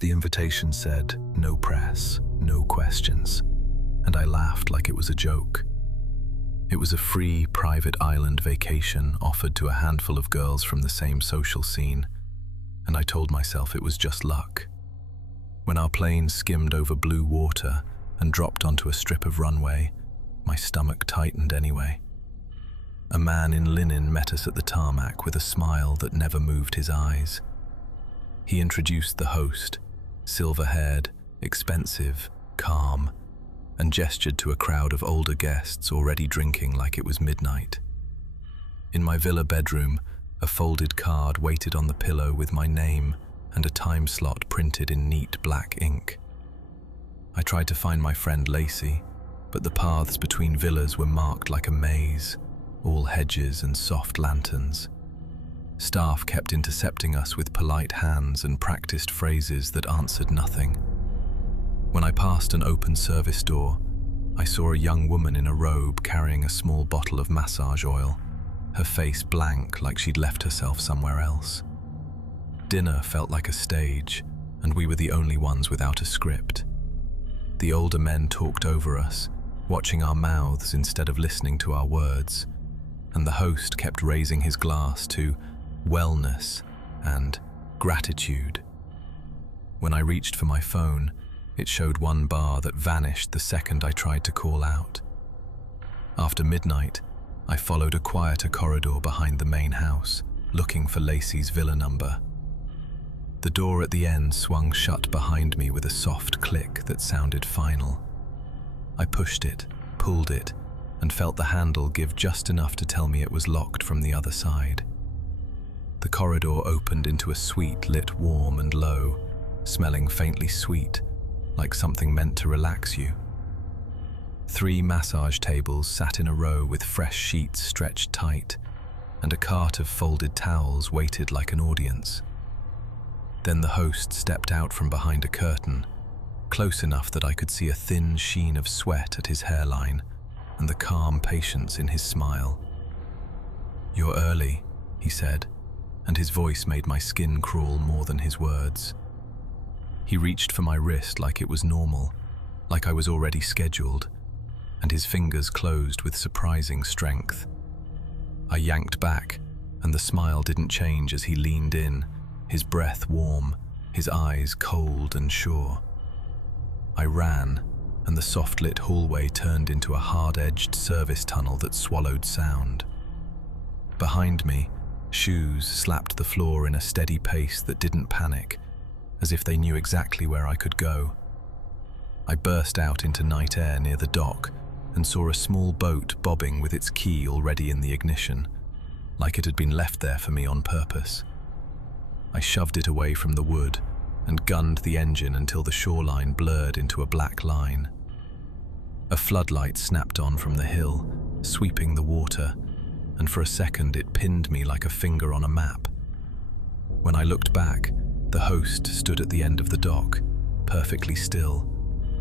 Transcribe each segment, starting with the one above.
The invitation said, "No press, no questions," and I laughed like it was a joke. It was a free, private island vacation offered to a handful of girls from the same social scene, and I told myself it was just luck. When our plane skimmed over blue water and dropped onto a strip of runway, my stomach tightened anyway. A man in linen met us at the tarmac with a smile that never moved his eyes. He introduced the host, silver-haired, expensive, calm, and gestured to a crowd of older guests already drinking like it was midnight. In my villa bedroom, a folded card waited on the pillow with my name and a time slot printed in neat black ink. I tried to find my friend Lacey, but the paths between villas were marked like a maze, all hedges and soft lanterns. Staff kept intercepting us with polite hands and practiced phrases that answered nothing. When I passed an open service door, I saw a young woman in a robe carrying a small bottle of massage oil, her face blank like she'd left herself somewhere else. Dinner felt like a stage, and we were the only ones without a script. The older men talked over us, watching our mouths instead of listening to our words, and the host kept raising his glass to wellness and gratitude. When I reached for my phone, it showed one bar that vanished the second I tried to call out. After midnight, I followed a quieter corridor behind the main house, looking for Lacey's villa number. The door at the end swung shut behind me with a soft click that sounded final. I pushed it, pulled it, and felt the handle give just enough to tell me it was locked from the other side. The corridor opened into a suite lit warm and low, smelling faintly sweet, like something meant to relax you. 3 massage tables sat in a row with fresh sheets stretched tight, and a cart of folded towels waited like an audience. Then the host stepped out from behind a curtain, close enough that I could see a thin sheen of sweat at his hairline and the calm patience in his smile. "You're early," he said, and his voice made my skin crawl more than his words. He reached for my wrist like it was normal, like I was already scheduled, and his fingers closed with surprising strength. I yanked back, and the smile didn't change as he leaned in, his breath warm, his eyes cold and sure. I ran, and the soft-lit hallway turned into a hard-edged service tunnel that swallowed sound. Behind me, shoes slapped the floor in a steady pace that didn't panic, as if they knew exactly where I could go. I burst out into night air near the dock and saw a small boat bobbing with its key already in the ignition, like it had been left there for me on purpose. I shoved it away from the wood and gunned the engine until the shoreline blurred into a black line. A floodlight snapped on from the hill, sweeping the water, and for a second it pinned me like a finger on a map. When I looked back, the host stood at the end of the dock, perfectly still,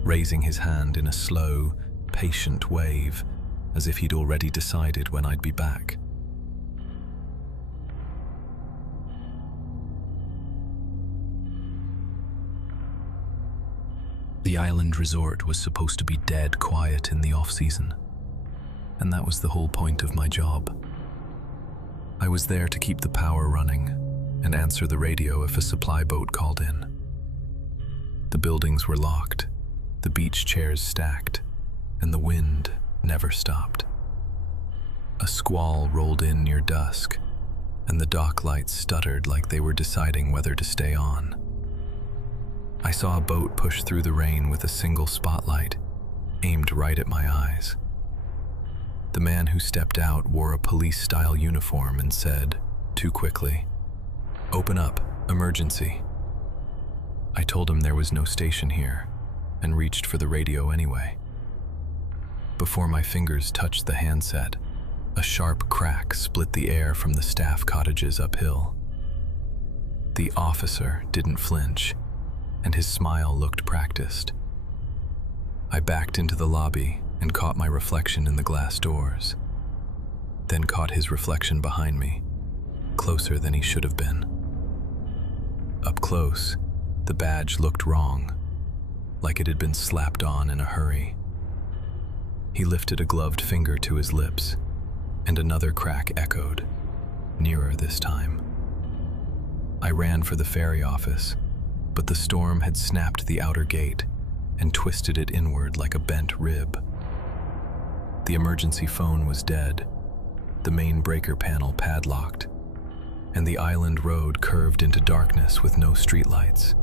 raising his hand in a slow, patient wave, as if he'd already decided when I'd be back. The island resort was supposed to be dead quiet in the off-season, and that was the whole point of my job. I was there to keep the power running and answer the radio if a supply boat called in. The buildings were locked, the beach chairs stacked, and the wind never stopped. A squall rolled in near dusk, and the dock lights stuttered like they were deciding whether to stay on. I saw a boat push through the rain with a single spotlight, aimed right at my eyes. The man who stepped out wore a police-style uniform and said, too quickly, "Open up, emergency." I told him there was no station here, and reached for the radio anyway. Before my fingers touched the handset, a sharp crack split the air from the staff cottages uphill. The officer didn't flinch, and his smile looked practiced. I backed into the lobby and caught my reflection in the glass doors, then caught his reflection behind me, closer than he should have been. Up close, The badge looked wrong, like it had been slapped on in a hurry. He lifted a gloved finger to his lips, and another crack echoed, nearer this time. I ran for the ferry office, but the storm had snapped the outer gate and twisted it inward like a bent rib. The emergency phone was dead, the main breaker panel padlocked, and the island road curved into darkness with no streetlights.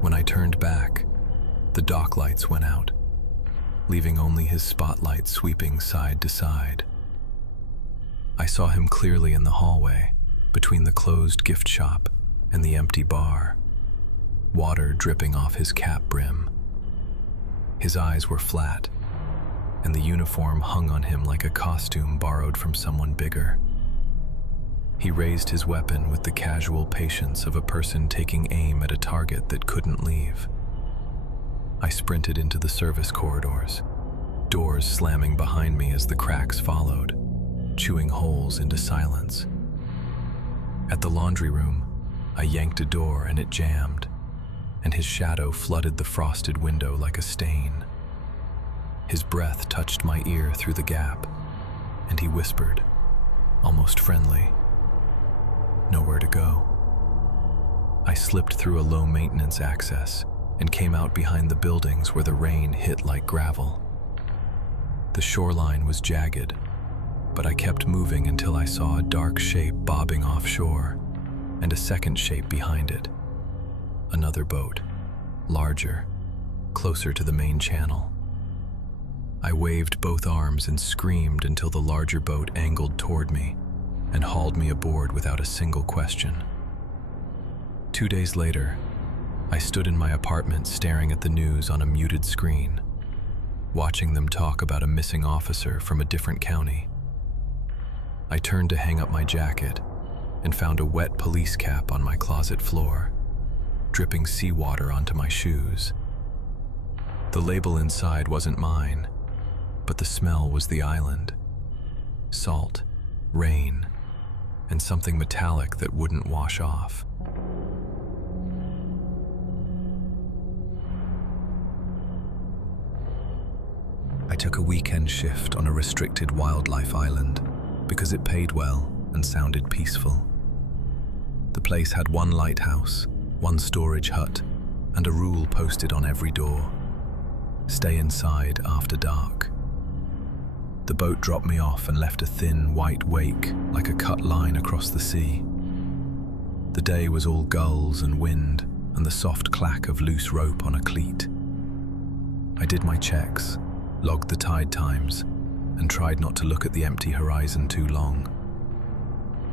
When I turned back, the dock lights went out, leaving only his spotlight sweeping side to side. I saw him clearly in the hallway, between the closed gift shop and the empty bar, water dripping off his cap brim. His eyes were flat, and the uniform hung on him like a costume borrowed from someone bigger. He raised his weapon with the casual patience of a person taking aim at a target that couldn't leave. I sprinted into the service corridors, doors slamming behind me as the cracks followed, chewing holes into silence. At the laundry room, I yanked a door and it jammed, and his shadow flooded the frosted window like a stain. His breath touched my ear through the gap, and he whispered, almost friendly, "Nowhere to go." I slipped through a low-maintenance access and came out behind the buildings where the rain hit like gravel. The shoreline was jagged, but I kept moving until I saw a dark shape bobbing offshore, and a second shape behind it. Another boat, larger, closer to the main channel. I waved both arms and screamed until the larger boat angled toward me and hauled me aboard without a single question. 2 days later, I stood in my apartment staring at the news on a muted screen, watching them talk about a missing officer from a different county. I turned to hang up my jacket and found a wet police cap on my closet floor, dripping seawater onto my shoes. The label inside wasn't mine, but the smell was the island. Salt, rain, and something metallic that wouldn't wash off. I took a weekend shift on a restricted wildlife island because it paid well and sounded peaceful. The place had one lighthouse, one storage hut, and a rule posted on every door: stay inside after dark. The boat dropped me off and left a thin, white wake like a cut line across the sea. The day was all gulls and wind and the soft clack of loose rope on a cleat. I did my checks, logged the tide times, and tried not to look at the empty horizon too long.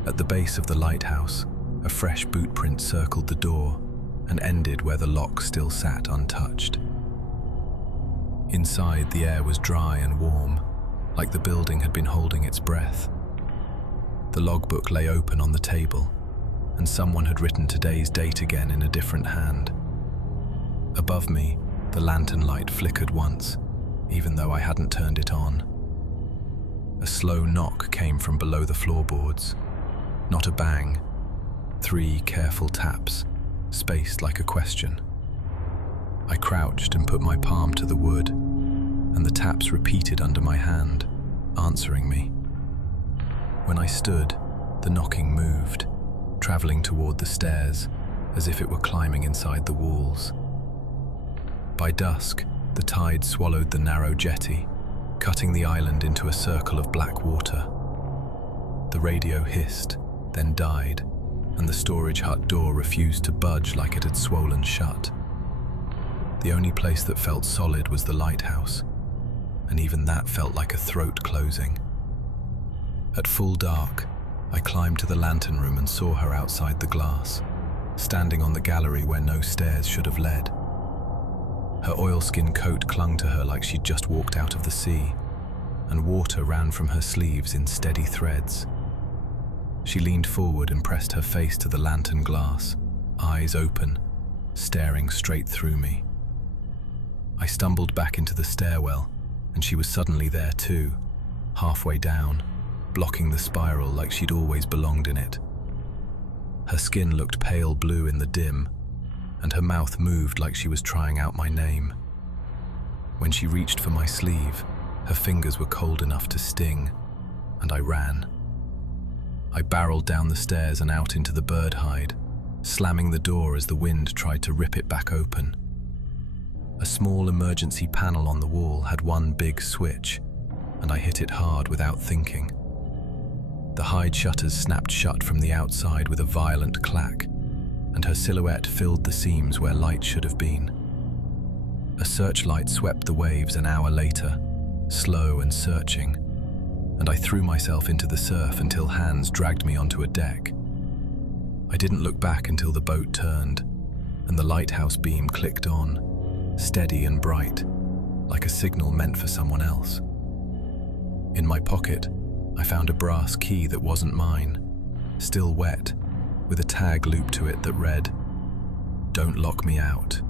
At the base of the lighthouse, a fresh boot print circled the door and ended where the lock still sat untouched. Inside, the air was dry and warm, like the building had been holding its breath. The logbook lay open on the table, and someone had written today's date again in a different hand. Above me, the lantern light flickered once, even though I hadn't turned it on. A slow knock came from below the floorboards. Not a bang, 3 careful taps, spaced like a question. I crouched and put my palm to the wood, and the taps repeated under my hand, answering me. When I stood, the knocking moved, traveling toward the stairs, as if it were climbing inside the walls. By dusk, the tide swallowed the narrow jetty, cutting the island into a circle of black water. The radio hissed, then died, and the storage hut door refused to budge like it had swollen shut. The only place that felt solid was the lighthouse, and even that felt like a throat closing. At full dark, I climbed to the lantern room and saw her outside the glass, standing on the gallery where no stairs should have led. Her oilskin coat clung to her like she'd just walked out of the sea, and water ran from her sleeves in steady threads. She leaned forward and pressed her face to the lantern glass, eyes open, staring straight through me. I stumbled back into the stairwell, and she was suddenly there too, halfway down, blocking the spiral like she'd always belonged in it. Her skin looked pale blue in the dim, and her mouth moved like she was trying out my name. When she reached for my sleeve, her fingers were cold enough to sting, and I ran. I barreled down the stairs and out into the bird hide, slamming the door as the wind tried to rip it back open. A small emergency panel on the wall had one big switch, and I hit it hard without thinking. The hide shutters snapped shut from the outside with a violent clack, and her silhouette filled the seams where light should have been. A searchlight swept the waves an hour later, slow and searching, and I threw myself into the surf until hands dragged me onto a deck. I didn't look back until the boat turned, and the lighthouse beam clicked on, steady and bright, like a signal meant for someone else. In my pocket, I found a brass key that wasn't mine, still wet, with a tag looped to it that read, "Don't lock me out."